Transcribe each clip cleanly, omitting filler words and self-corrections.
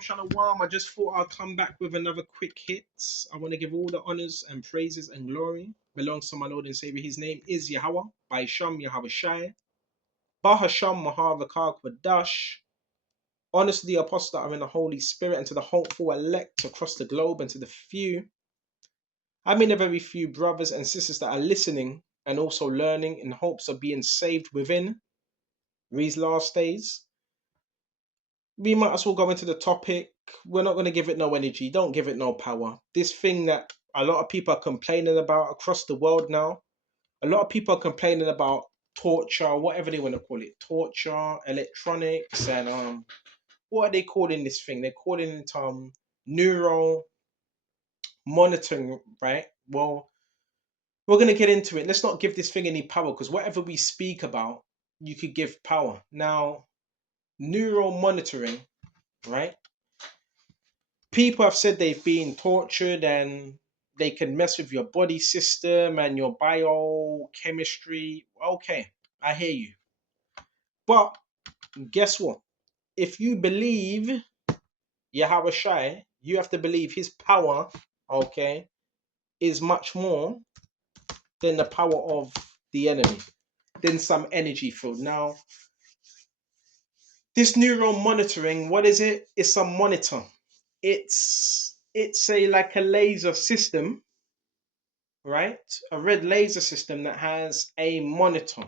Shalom. I just thought I'd come back with another quick hit. I want to give all the honors and praises and glory belongs to my Lord and Savior. His name is Yahweh, by Sham Yahweh Shai, Bahasham Mahavakar Kwadash. Honors to the apostles that are in the Holy Spirit and to the hopeful elect across the globe and to the few, I mean the very few brothers and sisters that are listening and also learning in hopes of being saved within these last days. We might as well go into the topic. We're not going to give it no energy. Don't give it no power. This thing that a lot of people are complaining about across the world now, a lot of people are complaining about torture, whatever they want to call it, torture, electronics, and what are they calling this thing? They're calling it neural monitoring, right? Well, we're going to get into it. Let's not give this thing any power because whatever we speak about, you could give power. Now, neural monitoring, right? People have said they've been tortured and they can mess with your body system and your biochemistry. Okay, I hear you. But guess what? If you believe Yahweh Shai, you have to believe his power, okay, is much more than the power of the enemy, than some energy field. Now, this neural monitoring, what is it? It's a monitor. It's a like a laser system, right? A red laser system that has a monitor.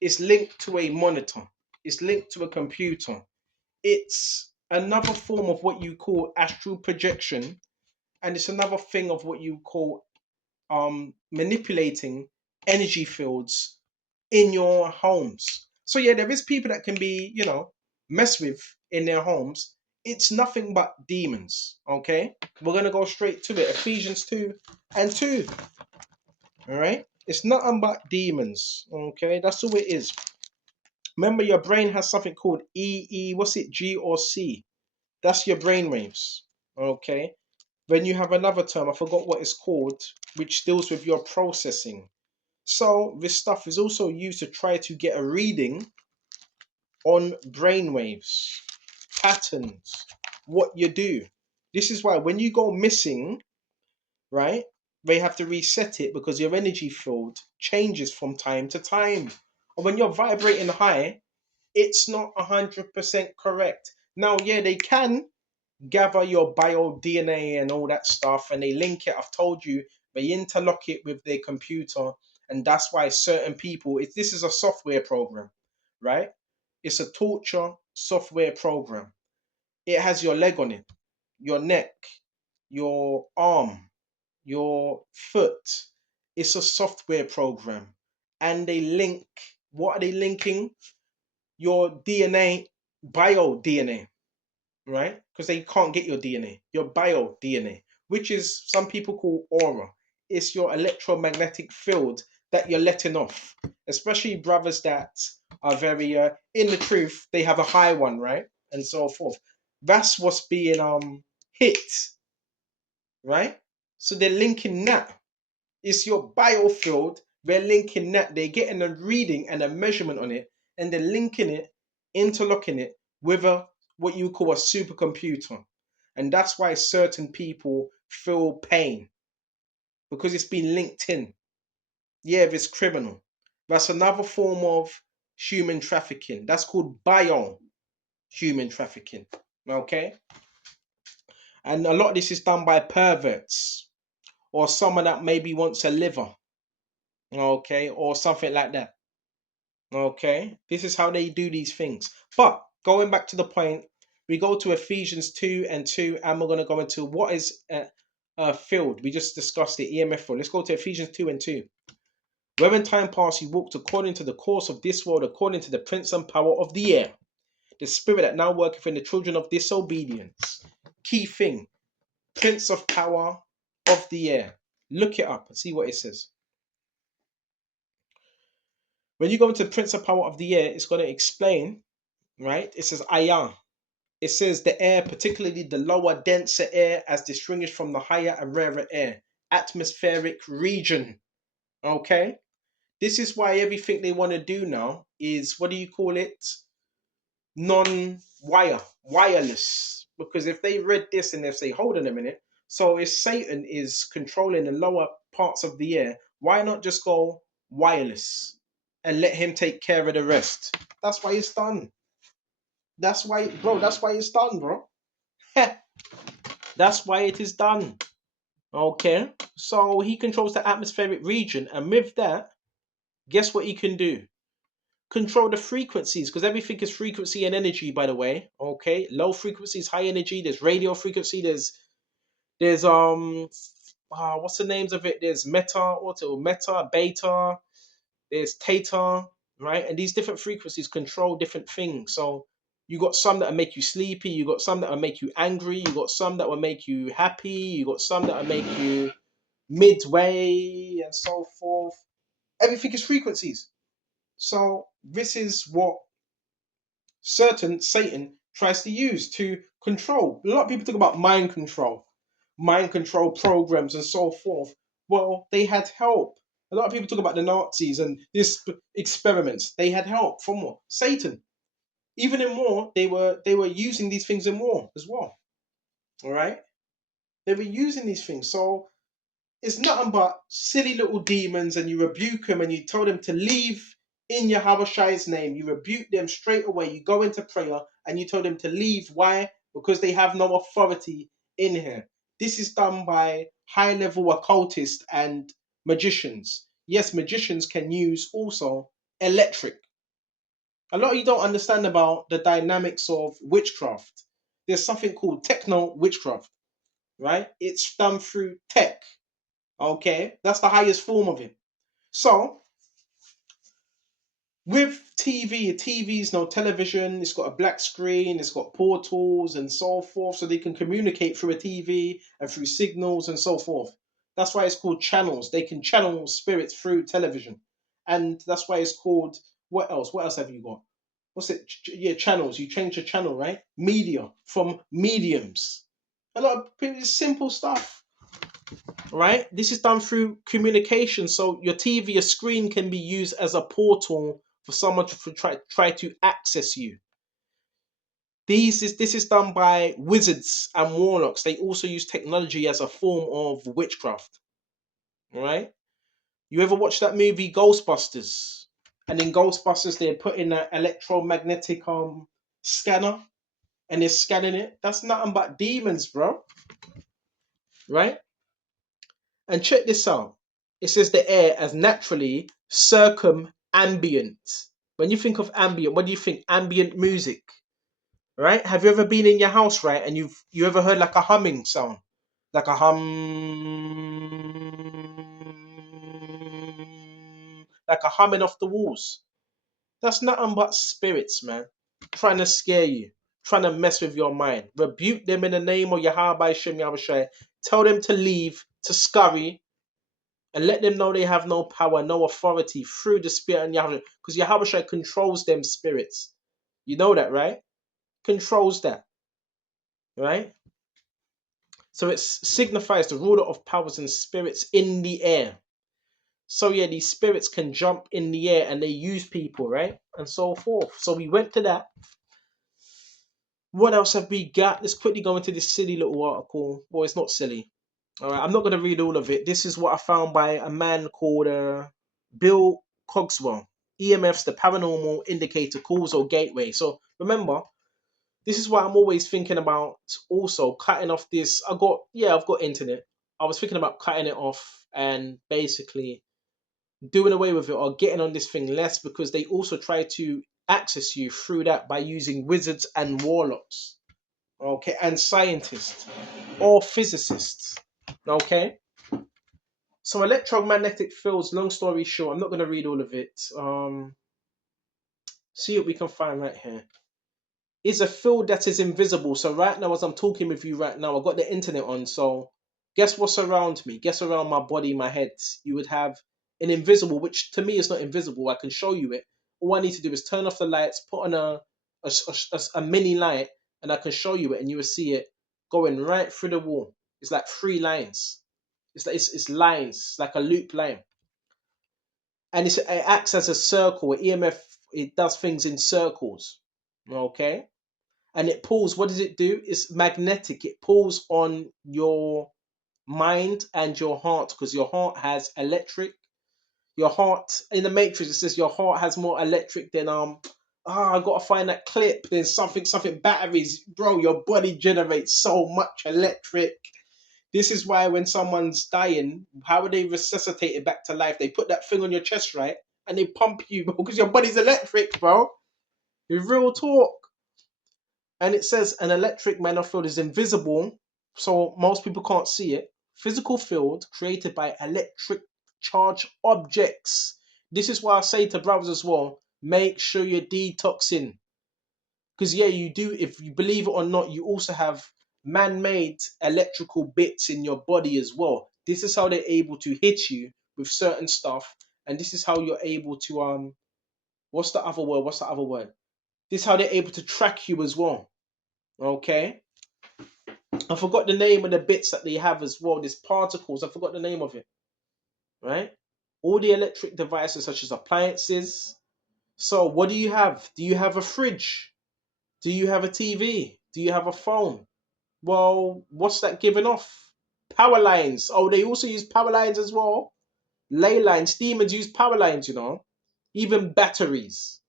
It's linked to a monitor. It's linked to a computer. It's another form of what you call astral projection, and it's another thing of what you call manipulating energy fields in your homes. So yeah, there is people that can be, messed with in their homes. It's nothing but demons. Okay, we're gonna go straight to it. Ephesians 2:2. All right, it's nothing but demons. Okay, that's all it is. Remember, your brain has something called what's it, G or C? That's your brain waves. Okay, then you have another term, I forgot what it's called, which deals with your processing. So this stuff is also used to try to get a reading on brain waves, patterns, what you do. This is why when you go missing, right, they have to reset it because your energy field changes from time to time. And when you're vibrating high, it's not 100% correct. Now, yeah, they can gather your bio DNA and all that stuff and they link it. I've told you, they interlock it with their computer. And that's why certain people, this is a software program, right? It's a torture software program. It has your leg on it, your neck, your arm, your foot. It's a software program. And they link, what are they linking? Your DNA, bio DNA, right? Because they can't get your DNA, your bio DNA, which is some people call aura. It's your electromagnetic field that you're letting off, especially brothers that are very, in the truth, they have a high one, right? And so forth. That's what's being hit, right? So they're linking that. It's your biofield. They're linking that. They're getting a reading and a measurement on it, and they're linking it, interlocking it with what you call a supercomputer. And that's why certain people feel pain because it's been linked in. Yeah, it's criminal. That's another form of human trafficking. That's called bio human trafficking. Okay? And a lot of this is done by perverts or someone that maybe wants a liver. Okay? Or something like that. Okay, this is how they do these things. But going back to the point, we go to Ephesians 2:2, and we're going to go into what is a field. We just discussed the EMF field. Let's go to Ephesians 2:2. Where in time past you walked according to the course of this world, according to the prince and power of the air, the spirit that now worketh in the children of disobedience. Key thing, prince of power of the air. Look it up and see what it says. When you go into prince of power of the air, it's going to explain, right? It says ayah. It says the air, particularly the lower, denser air, as distinguished from the higher and rarer air, atmospheric region. Okay? This is why everything they want to do now is, what do you call it? Non-wire, wireless. because if they read this and they say, hold on a minute, so if Satan is controlling the lower parts of the air, why not just go wireless and let him take care of the rest? That's why it's done. That's why, bro. That's why it's done, bro. That's why it is done. Okay. So he controls the atmospheric region, and with that, guess what he can do? Control the frequencies, because everything is frequency and energy, by the way. Okay. Low frequencies, high energy. There's radio frequency. There's what's the names of it? There's meta, beta, there's theta, right? And these different frequencies control different things. So you got some that will make you sleepy, you got some that will make you angry, you got some that will make you happy, you got some that will make you midway, and so forth. Everything is frequencies. So this is what certain Satan tries to use to control. A lot of people talk about mind control programs, and so forth. Well, they had help. A lot of people talk about the Nazis and this experiments. They had help from what? Satan. Even in war, they were using these things in war as well. All right, they were using these things. So it's nothing but silly little demons, and you rebuke them and you tell them to leave in Yahweh's name. You rebuke them straight away. You go into prayer and you tell them to leave. Why? Because they have no authority in here. This is done by high level occultists and magicians. Yes, magicians can use also electric. A lot of you don't understand about the dynamics of witchcraft. There's something called techno witchcraft, right? It's done through tech. Okay, that's the highest form of it. So with TV's no television, it's got a black screen, it's got portals and so forth, so they can communicate through a TV and through signals and so forth. That's why it's called channels. They can channel spirits through television, and that's why it's called. What else? What else have you got? What's it? Yeah, channels. You change the channel, right? Media from mediums. A lot of pretty simple stuff, right? This is done through communication. So your TV, your screen can be used as a portal for someone to try to access you. This is done by wizards and warlocks. They also use technology as a form of witchcraft. Right? You ever watch that movie Ghostbusters? And in Ghostbusters, they put in an electromagnetic scanner and they're scanning it. That's nothing but demons, bro. Right? And check this out. It says the air as naturally circumambient. When you think of ambient, what do you think? Ambient music, right? Have you ever been in your house, right? And you ever heard like a humming sound, like a like a humming off the walls? That's nothing but spirits, man, trying to scare you, trying to mess with your mind. Rebuke them in the name of Yahweh Shem Yahushua. Tell them to leave, to scurry, and let them know they have no power, no authority through the Spirit and Yahweh, because Yahweh controls them spirits. You know that, right? Controls that, right? So it signifies the ruler of powers and spirits in the air. So yeah, these spirits can jump in the air and they use people, right? And so forth. So we went to that. What else have we got? Let's quickly go into this silly little article. Well, it's not silly. All right, I'm not going to read all of it. This is what I found by a man called Bill Cogswell. EMF's the paranormal indicator causal gateway. So remember, this is what I'm always thinking about. Also, cutting off this. I've got internet. I was thinking about cutting it off and basically doing away with it or getting on this thing less, because they also try to access you through that by using wizards and warlocks, okay, and scientists or physicists, okay. So electromagnetic fields, long story short, I'm not going to read all of it. See what we can find right here. Is a field that is invisible. So right now, as I'm talking with you right now, I've got the internet on. So guess what's around me? Guess around my body, my head. You would have an invisible, which to me is not invisible. I can show you it. All I need to do is turn off the lights, put on a mini light, and I can show you it, and you will see it going right through the wall. It's like three lines. It's lines, like a loop line, and it acts as a circle. EMF, it does things in circles. Okay, and it pulls. What does it do? It's magnetic. It pulls on your mind and your heart, because your heart has electric. Your heart in the Matrix, it says your heart has more electric than I gotta find that clip. There's something batteries, bro. Your body generates so much electric. This is why when someone's dying, how would they resuscitate it back to life? They put that thing on your chest, right? And they pump you, bro, because your body's electric, bro. Real talk. And it says an electric magnetic field is invisible, so most people can't see it. Physical field created by electric charged objects. This is why I say to brothers as well, make sure you're detoxing. Because yeah, you do, if you believe it or not, you also have man-made electrical bits in your body as well. This is how they're able to hit you with certain stuff, and this is how you're able to what's the other word? What's the other word? This is how they're able to track you as well. Okay? I forgot the name of the bits that they have as well. There's particles. I forgot the name of it. Right? All the electric devices, such as appliances. So, what do you have? Do you have a fridge? Do you have a TV? Do you have a phone? Well, what's that giving off? Power lines. Oh, they also use power lines as well. Ley lines. Demons use power lines, you know. Even batteries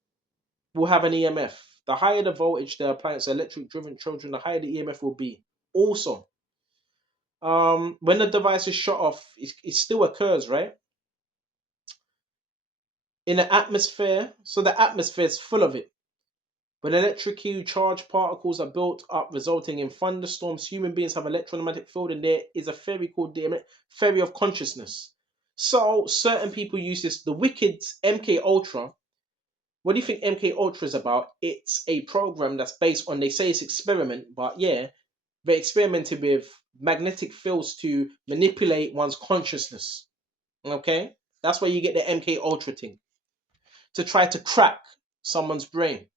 will have an EMF. The higher the voltage the appliance, electric driven children, the higher the EMF will be. Also, when the device is shut off, it still occurs, right? In the atmosphere, so the atmosphere is full of it. When electrically charged particles are built up, resulting in thunderstorms, human beings have electromagnetic field, and there is a theory called the theory of consciousness. So certain people use this. The wicked MK Ultra. What do you think MK Ultra is about? It's a program that's based on, they say it's experiment, but yeah, they experimented with magnetic fields to manipulate one's consciousness. Okay, that's where you get the MK Ultra thing, to try to crack someone's brain,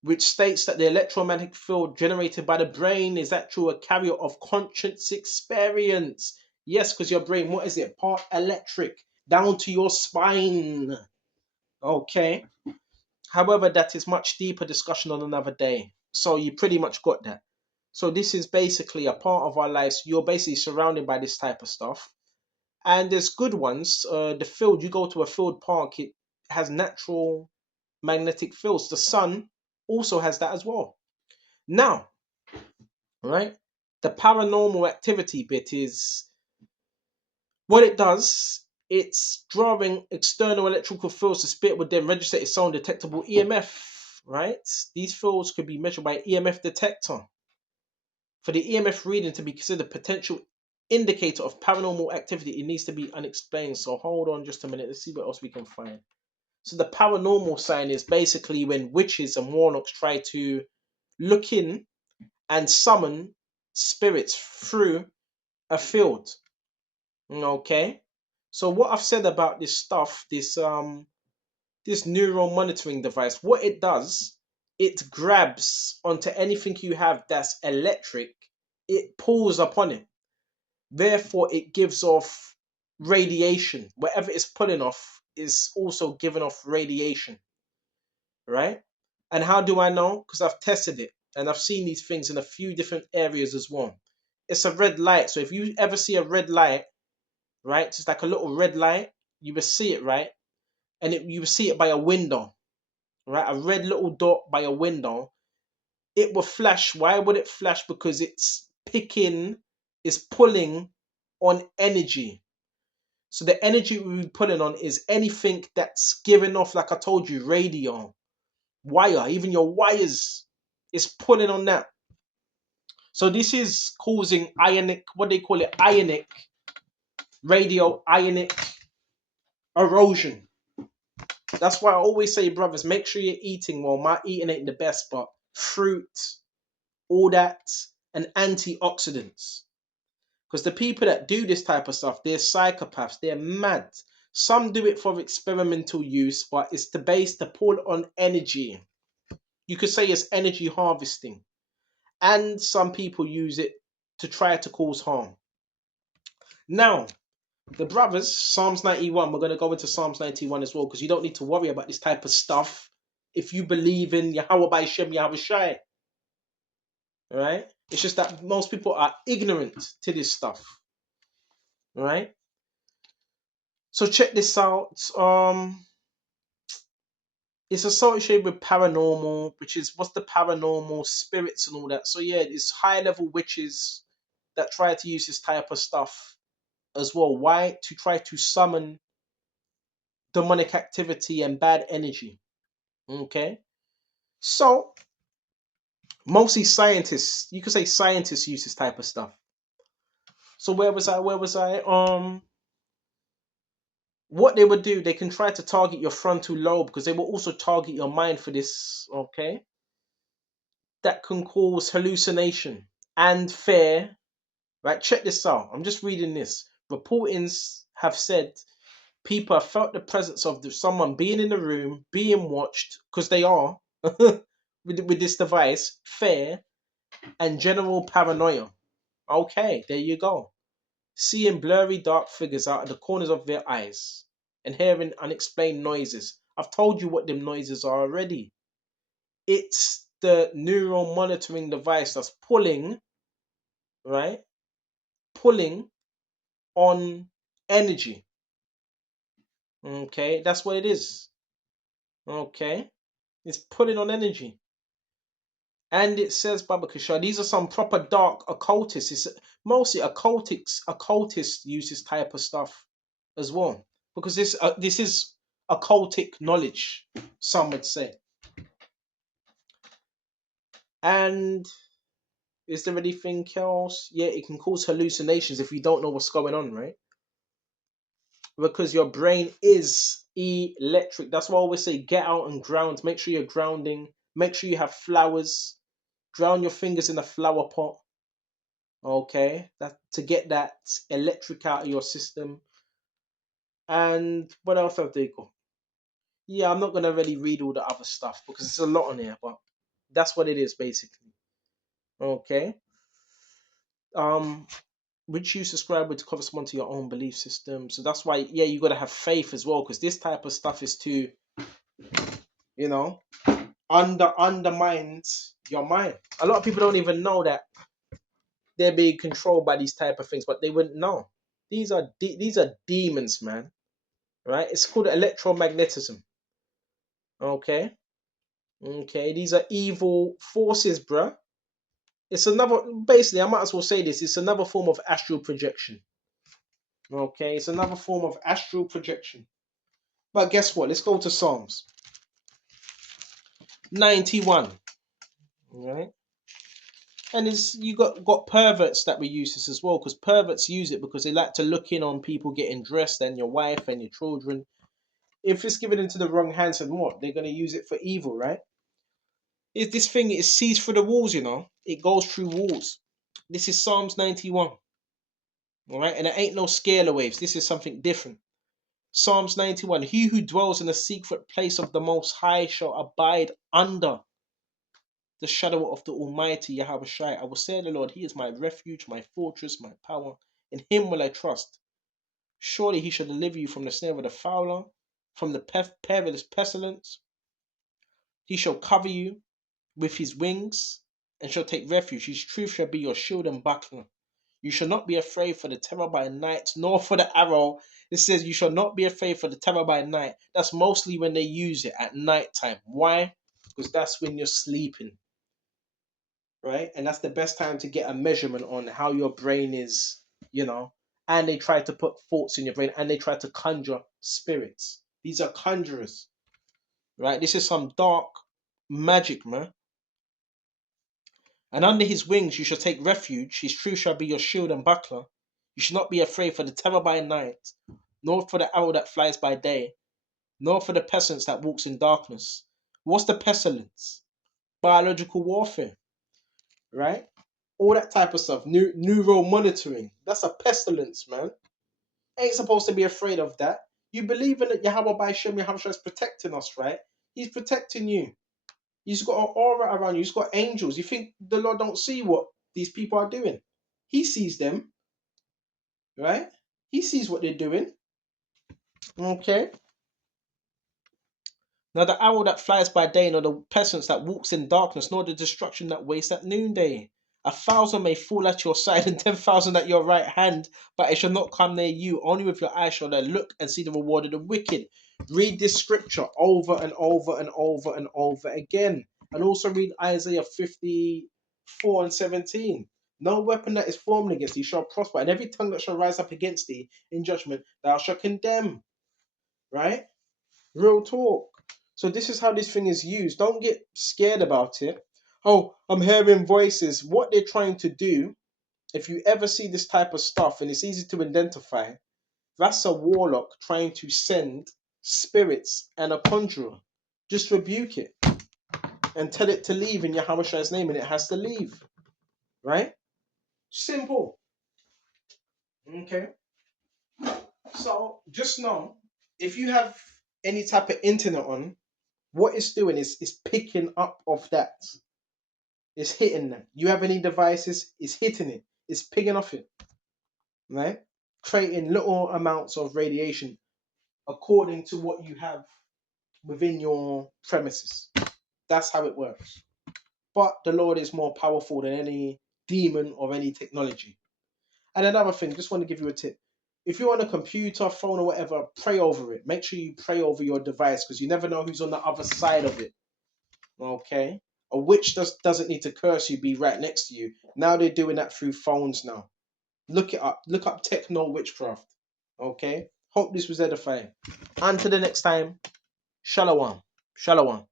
which states that the electromagnetic field generated by the brain is actually a carrier of conscious experience. Yes, because your brain, what is it? Part electric, down to your spine. Okay. However, that is much deeper discussion on another day. So you pretty much got that. So this is basically a part of our lives. You're basically surrounded by this type of stuff. And there's good ones. The field, you go to a field park, it has natural magnetic fields. The sun also has that as well. Now, right, the paranormal activity bit is what it does. It's drawing external electrical fields. The spirit would then register its own detectable EMF. Right, these fields could be measured by EMF detector. For the EMF reading to be considered potential indicator of paranormal activity, it needs to be unexplained. So hold on just a minute. Let's see what else we can find. So the paranormal sign is basically when witches and warlocks try to look in and summon spirits through a field. Okay. So what I've said about this stuff, this neural monitoring device, what it does, it grabs onto anything you have that's electric, it pulls upon it. Therefore, it gives off radiation. Whatever it's pulling off is also giving off radiation, right? And how do I know? Because I've tested it and I've seen these things in a few different areas as well. It's a red light. So if you ever see a red light, right, just like a little red light, you will see it, right? And you will see it by a window, right? A red little dot by a window. It will flash. Why would it flash? Because it's pulling on energy. So the energy we're pulling on is anything that's giving off, like I told you, radio, wire, even your wires is pulling on that. So this is causing ionic, what they call it, ionic, radio ionic erosion. That's why I always say, brothers, make sure you're eating well. My eating ain't the best, but fruit, all that, and antioxidants. Because the people that do this type of stuff, they're psychopaths, they're mad. Some do it for experimental use, but it's the base to pull on energy. You could say it's energy harvesting. And some people use it to try to cause harm. Now, the brothers, Psalms 91, we're going to go into Psalms 91 as well, because you don't need to worry about this type of stuff if you believe in Yahweh by Shem Yahweh Shai. right? It's just that most people are ignorant to this stuff, right? So check this out. It's associated with paranormal, which is what's the paranormal spirits and all that. So yeah, it's high level witches that try to use this type of stuff as well. Why? To try to summon demonic activity and bad energy. Okay. So mostly scientists, you could say scientists use this type of stuff. So where was I? Where was I? What they would do, they can try to target your frontal lobe because they will also target your mind for this. Okay. That can cause hallucination and fear. Right, check this out. I'm just reading this. Reportings have said people have felt the presence of someone being in the room, being watched, because they are, with this device, fear, and general paranoia. Okay, there you go. Seeing blurry dark figures out of the corners of their eyes and hearing unexplained noises. I've told you what them noises are already. It's the neural monitoring device that's pulling, right? Pulling on energy. Okay, that's what it is. Okay, it's pulling on energy. And it says Baba Kishar, these are some proper dark occultists. It's mostly occultists use this type of stuff as well. Because this is occultic knowledge, some would say. And is there anything else? Yeah, it can cause hallucinations if you don't know what's going on, right? Because your brain is electric. That's why I always say get out and ground. Make sure you're grounding. Make sure you have flowers. Drown your fingers in a flower pot. Okay, that to get that electric out of your system. And what else have they got? Yeah, I'm not gonna really read all the other stuff because it's a lot on here, but that's what it is basically. Okay. Um, which you subscribe with to correspond to your own belief system. So that's why, yeah, you gotta have faith as well, because this type of stuff is to, you know, undermines your mind. A lot of people don't even know that they're being controlled by these type of things, but they wouldn't know. These are demons, man. Right? It's called electromagnetism. Okay, okay. These are evil forces, bruh. It's another. Basically, I might as well say this. It's another form of astral projection. Okay, it's another form of astral projection. But guess what? Let's go to Psalms 91. Right? And it's you got perverts that will use this as well, because perverts use it because they like to look in on people getting dressed and your wife and your children. If it's given into the wrong hands and what, they're gonna use it for evil, right? Is this thing it sees through the walls, you know? It goes through walls. This is Psalms 91. Alright, and it ain't no scalar waves. This is something different. Psalms 91. He who dwells in the secret place of the most high shall abide under the shadow of the Almighty Yahweh Shai. I will say to the Lord, He is my refuge, my fortress, my power. In Him will I trust. Surely He shall deliver you from the snare of the fowler, from the perilous pestilence. He shall cover you with His wings, and shall take refuge. His truth shall be your shield and buckler. You shall not be afraid for the terror by night, nor for the arrow. It says you shall not be afraid for the terror by night. That's mostly when they use it at night time. Why? Because that's when you're sleeping, right? And that's the best time to get a measurement on how your brain is, you know. And they try to put thoughts in your brain, and they try to conjure spirits. These are conjurers, right? This is some dark magic, man. And under his wings you shall take refuge. His truth shall be your shield and buckler. You shall not be afraid for the terror by night, nor for the arrow that flies by day, nor for the pestilence that walks in darkness. What's the pestilence? Biological warfare, right? All that type of stuff. Neural monitoring. That's a pestilence, man. Ain't supposed to be afraid of that. You believe in it, Yahweh by Shem, Yahweh is protecting us, right? He's protecting you. He's got an aura around you. He's got angels. You think the Lord don't see what these people are doing? He sees them, right? He sees what they're doing. Okay. Now the arrow that flies by day, nor the pestilence that walks in darkness, nor the destruction that wastes at noonday. 1,000 may fall at your side and 10,000 at your right hand, but it shall not come near you. Only with your eyes shall thou look and see the reward of the wicked. Read this scripture over and over and over and over again. And also read Isaiah 54 and 17. No weapon that is formed against thee shall prosper, and every tongue that shall rise up against thee in judgment thou shalt condemn. Right? Real talk. So this is how this thing is used. Don't get scared about it. Oh, I'm hearing voices. What they're trying to do, if you ever see this type of stuff and it's easy to identify, that's a warlock trying to send spirits and a conjurer. Just rebuke it and tell it to leave in Yahweh's name, and it has to leave. Right? Simple. Okay. So just know, if you have any type of internet on, what it's doing is picking up of that. It's hitting them. You have any devices, it's hitting it. It's picking off it. Right? Creating little amounts of radiation according to what you have within your premises. That's how it works. But the Lord is more powerful than any demon or any technology. And another thing, just want to give you a tip. If you're on a computer, phone, or whatever, pray over it. Make sure you pray over your device, because you never know who's on the other side of it. Okay? A witch doesn't need to curse you, be right next to you. Now they're doing that through phones now. Look it up. Look up techno witchcraft. Okay? Hope this was edifying. Until the next time, Shalom. Shalom.